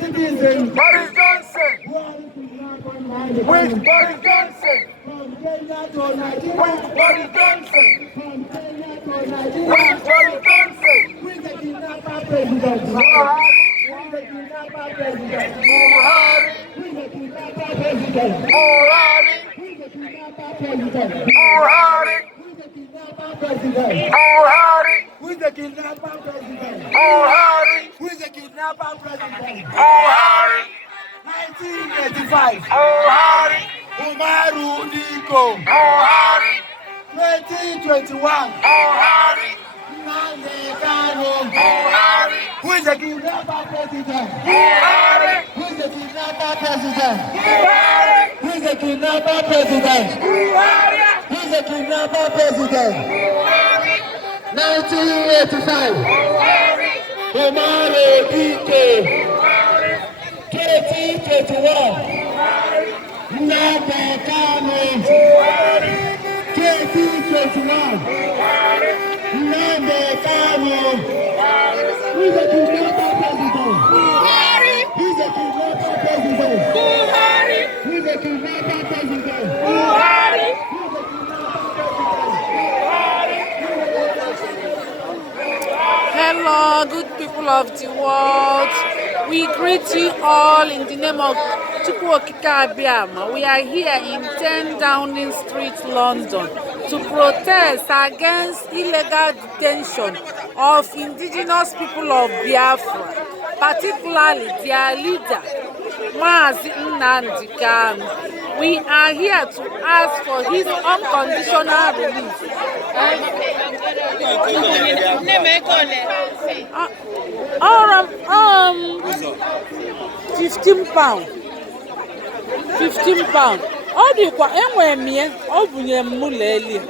citizen. Boris Johnson. With Boris Johnson. With Boris Johnson. With Boris Johnson. Buhari. Buhari. Buhari. Buhari. Who is the kidnapper president? Buhari. Who is the kidnapper president? Buhari. 1985. Buhari. Umaru Diko. Buhari. 2021. Buhari. Nnamdi Kanu. Buhari. Who is the kidnapper president? Buhari. Who is the kidnapper president? Buhari. Who is the kidnapper president? Buhari. Who is the kidnapper president? Buhari. 1985. Buhari. Umaru Diko. Buhari. 2021. Buhari. Nnamdi Kanu. Buhari. 2021. Buhari. Nnamdi Kanu. Buhari. Who is the kidnapper president? Buhari. Who is the kidnapper president? Buhari. Who is the kidnapper president? Buhari. Hello, good people of the world. We greet you all in the name of Chukwuokike Abiama. We are here in 10 Downing Street, London, to protest against illegal detention of indigenous people of Biafra, particularly their leader, Mazi Nnamdi Kanu. We are here to ask for his unconditional release. £15. £15. Ọ dịkwa enwe m ya, ọ bunye m ụlọ elu.